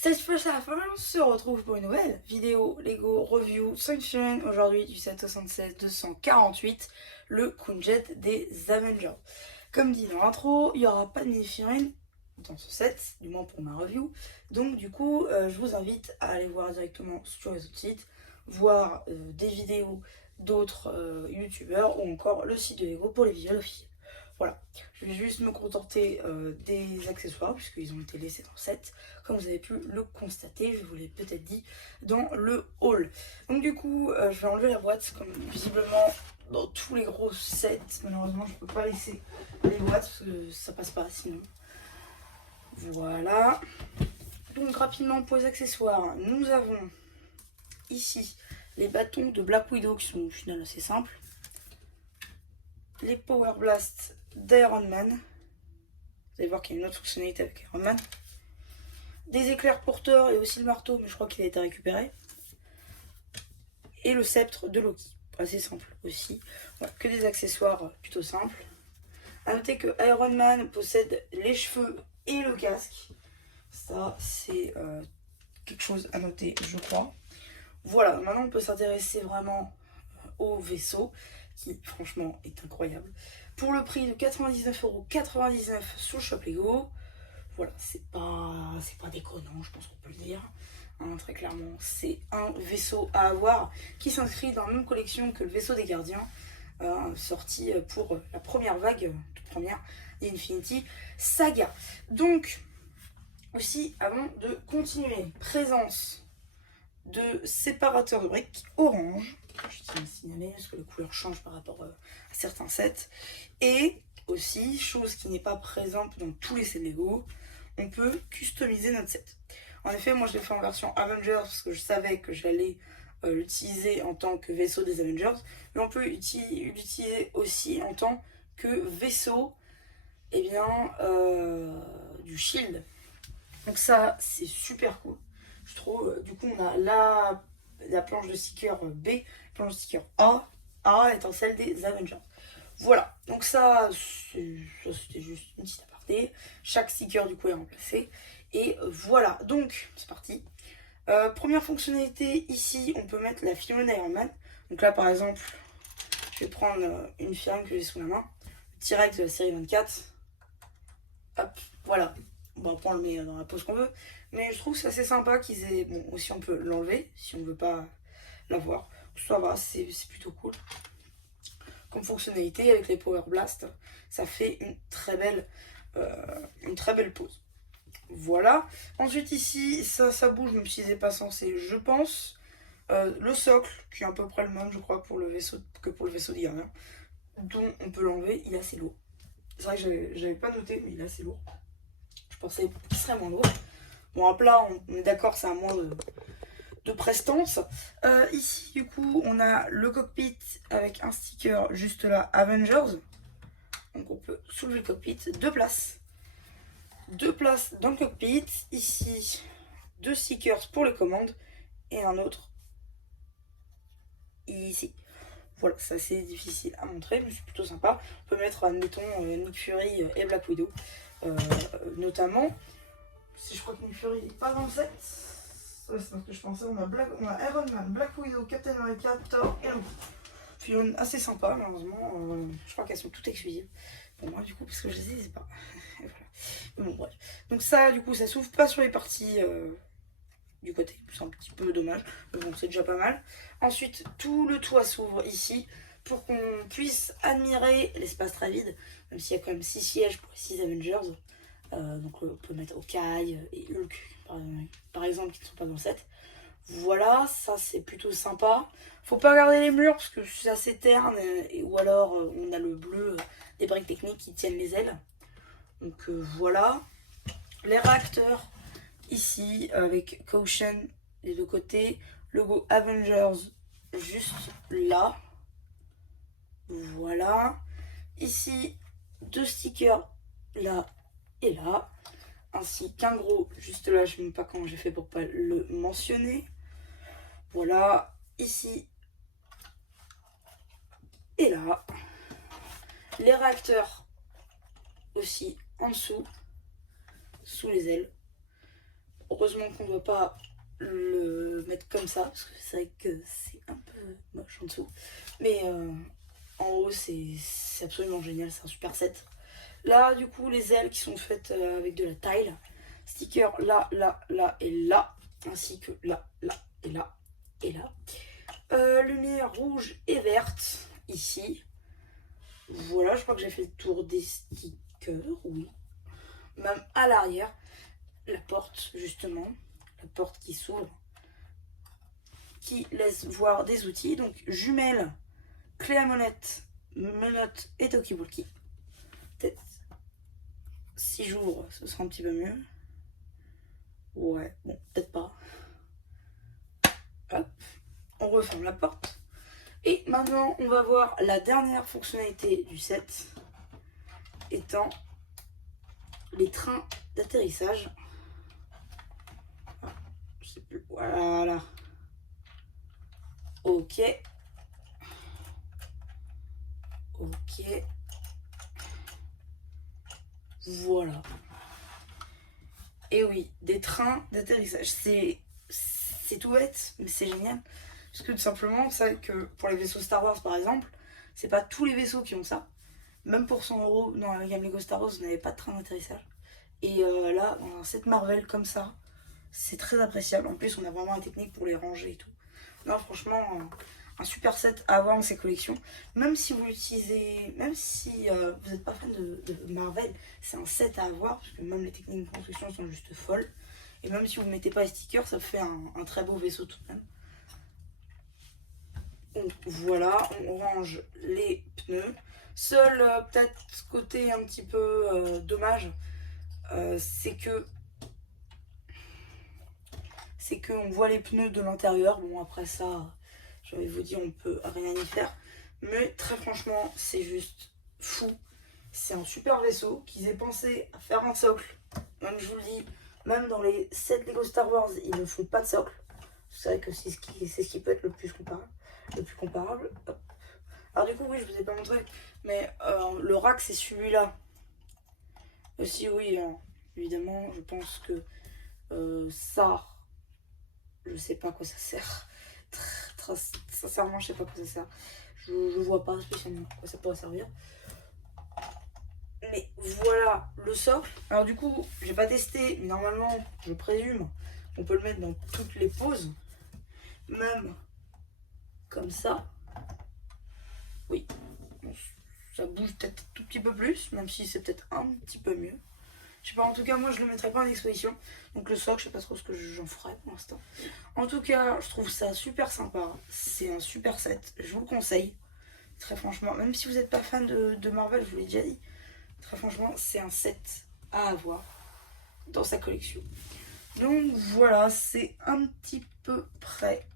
Cette fois à la fin, on se retrouve pour une nouvelle vidéo Lego Review Sunshine. Aujourd'hui du 776-248, le Quinjet des Avengers. Comme dit dans l'intro, il n'y aura pas de mini-figurines dans ce set, du moins pour ma review. Donc du coup, je vous invite à aller voir directement sur les autres sites, voir des vidéos d'autres youtubeurs ou encore le site de Lego pour les visuels officiels. Voilà, je vais juste me contenter des accessoires puisqu'ils ont été laissés dans le set, comme vous avez pu le constater, je vous l'ai peut-être dit dans le haul. Donc du coup, je vais enlever la boîte, comme visiblement dans tous les gros sets, malheureusement je ne peux pas laisser les boîtes parce que ça passe pas sinon. Voilà. Donc rapidement pour les accessoires, nous avons ici les bâtons de Black Widow qui sont au final assez simples. Les Power Blast d'Iron Man. Vous allez voir qu'il y a une autre fonctionnalité avec Iron Man. Des éclairs porteurs et aussi le marteau, mais je crois qu'il a été récupéré. Et le sceptre de Loki. Assez simple aussi. Voilà, que des accessoires plutôt simples. A noter que Iron Man possède les cheveux et le casque. Ça, c'est quelque chose à noter, je crois. Voilà, maintenant on peut s'intéresser vraiment au vaisseau, qui franchement est incroyable. Pour le prix de 99,99€ sur Shop Lego, voilà, c'est pas déconnant, je pense qu'on peut le dire. Hein, très clairement, c'est un vaisseau à avoir qui s'inscrit dans la même collection que le vaisseau des gardiens, sorti pour la première vague, toute première, d'Infinity Saga. Donc, aussi, avant de continuer, présence de séparateur de briques orange. Je tiens à signaler parce que les couleurs changent par rapport à certains sets. Et aussi, chose qui n'est pas présente dans tous les sets Lego, on peut customiser notre set. En effet, moi je l'ai fait en version Avengers parce que je savais que j'allais l'utiliser en tant que vaisseau des Avengers. Mais on peut l'utiliser aussi en tant que vaisseau du Shield. Donc ça, c'est super cool. Je trouve, du coup, on a la planche de sticker B, la planche de sticker A étant celle des Avengers. Voilà, donc ça c'était juste une petite aparté. Chaque sticker, du coup, est remplacé. Et voilà, donc, c'est parti. Première fonctionnalité, ici, on peut mettre la figurine Iron Man. Donc là, par exemple, je vais prendre une figurine que j'ai sous la main. Le T-Rex de la série 24. Hop, voilà. Bon, après on le met dans la pose qu'on veut. Mais je trouve que c'est assez sympa qu'ils aient... Bon, aussi on peut l'enlever si on veut pas l'avoir. Ça va, c'est plutôt cool. Comme fonctionnalité, avec les Power Blast, ça fait une très belle pose. Voilà. Ensuite ici, ça bouge, même si c'est pas censé, je pense. Le socle, qui est à peu près le même, je crois, pour le vaisseau que pour le vaisseau des gardiens. Dont on peut l'enlever, il est assez lourd. C'est vrai que j'avais pas noté, mais il est assez lourd. Je pensais qu'il serait moins lourd. Bon, hop là, on est d'accord, c'est un moins de prestance. Ici, du coup, on a le cockpit avec un sticker juste là, Avengers. Donc on peut soulever le cockpit, deux places. Deux places dans le cockpit. Ici, deux stickers pour les commandes et un autre ici. Voilà, c'est assez difficile à montrer, mais c'est plutôt sympa. On peut mettre, admettons, Nick Fury et Black Widow, notamment. Si je crois que Nick Fury n'est pas dans le set, ouais, c'est parce que je pensais. On a Iron Man, Black Widow, Captain America, Thor et Loki. Figurines assez sympa, malheureusement. Je crois qu'elles sont toutes exclusives pour moi, du coup, parce que je les ai pas. Voilà. Mais bon, bref. Donc, ça, du coup, ça s'ouvre pas sur les parties du côté. C'est un petit peu dommage, mais bon, c'est déjà pas mal. Ensuite, tout le toit s'ouvre ici pour qu'on puisse admirer l'espace très vide, même s'il y a quand même 6 sièges pour les 6 Avengers. Donc on peut mettre Hawkeye et Hulk par exemple qui ne sont pas dans le set. Voilà, ça c'est plutôt sympa. Faut pas regarder les murs parce que c'est assez terne ou alors on a le bleu des briques techniques qui tiennent les ailes. Donc voilà. Les réacteurs ici avec Caution des deux côtés. Logo Avengers juste là. Voilà. Ici deux stickers là et là, ainsi qu'un gros juste là, je ne sais même pas comment j'ai fait pour pas le mentionner. Voilà, ici et là. Les réacteurs aussi en dessous, sous les ailes. heureusement qu'on ne doit pas le mettre comme ça, parce que c'est vrai que c'est un peu moche en dessous. Mais en haut, c'est absolument génial, c'est un super set. Là, du coup, les ailes qui sont faites avec de la tile. Sticker là, là, là et là. Ainsi que là, là et là et là. Lumière rouge et verte, ici. Voilà, je crois que j'ai fait le tour des stickers, oui. Même à l'arrière, la porte, justement. La porte qui s'ouvre. Qui laisse voir des outils. Donc, jumelles, clé à molette, menottes et talkie-walkie. Peut-être si j'ouvre, ce sera un petit peu mieux. Ouais, bon, peut-être pas. Hop, on referme la porte. Et maintenant, on va voir la dernière fonctionnalité du set, étant les trains d'atterrissage. Je sais plus, voilà. Ok. Ok. Voilà. Et oui, des trains d'atterrissage. C'est tout bête, mais c'est génial. Parce que tout simplement, c'est vrai que pour les vaisseaux Star Wars par exemple, c'est pas tous les vaisseaux qui ont ça. Même pour 100 € dans la gamme Lego Star Wars, vous n'avez pas de train d'atterrissage. Et là, dans un set Marvel comme ça, c'est très appréciable. En plus, on a vraiment la technique pour les ranger et tout. Non, franchement, un super set à avoir dans ses collections. Même si vous l'utilisez, même si vous n'êtes pas fan de Marvel, c'est un set à avoir, parce que même les techniques de construction sont juste folles. Et même si vous ne mettez pas les stickers, ça fait un très beau vaisseau tout de même. Donc voilà, on range les pneus. Seul peut-être côté un petit peu dommage, c'est qu'on voit les pneus de l'intérieur. Bon, après ça, je vais vous dire, on peut rien y faire. Mais très franchement, c'est juste fou. C'est un super vaisseau qu'ils aient pensé à faire un socle. Même je vous le dis, même dans les 7 Lego Star Wars, ils ne font pas de socle. C'est vrai que c'est ce qui peut être le plus comparable. Hop. Alors du coup, oui, je vous ai pas montré, mais le rack, c'est celui-là. Aussi, oui, évidemment, je pense que ça, je sais pas à quoi ça sert. Très sincèrement, je sais pas à quoi ça sert. Je vois pas spécialement à quoi ça pourrait servir. Mais voilà le socle. Alors du coup, j'ai pas testé, mais normalement, je présume qu'on peut le mettre dans toutes les poses. Même comme ça. Oui. Ça bouge peut-être un tout petit peu plus, même si c'est peut-être un petit peu mieux. Je sais pas, en tout cas, moi je le mettrai pas en exposition. Donc le socle, je sais pas trop ce que j'en ferai pour l'instant. En tout cas, je trouve ça super sympa. C'est un super set, je vous le conseille. Très franchement, même si vous n'êtes pas fan de Marvel, je vous l'ai déjà dit. Très franchement, c'est un set à avoir dans sa collection. Donc voilà, c'est un petit peu près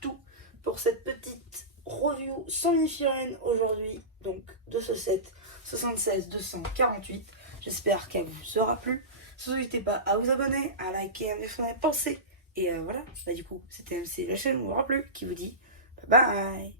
tout pour cette petite review sans mini-figurine aujourd'hui, donc de ce set 76-248. J'espère qu'elle vous aura plu. Surtout n'hésitez pas à vous abonner, à liker, à me dire ce que vous en avez pensé. Et voilà, bah du coup, c'était MC, la chaîne, vous aura plu, qui vous dit bye bye.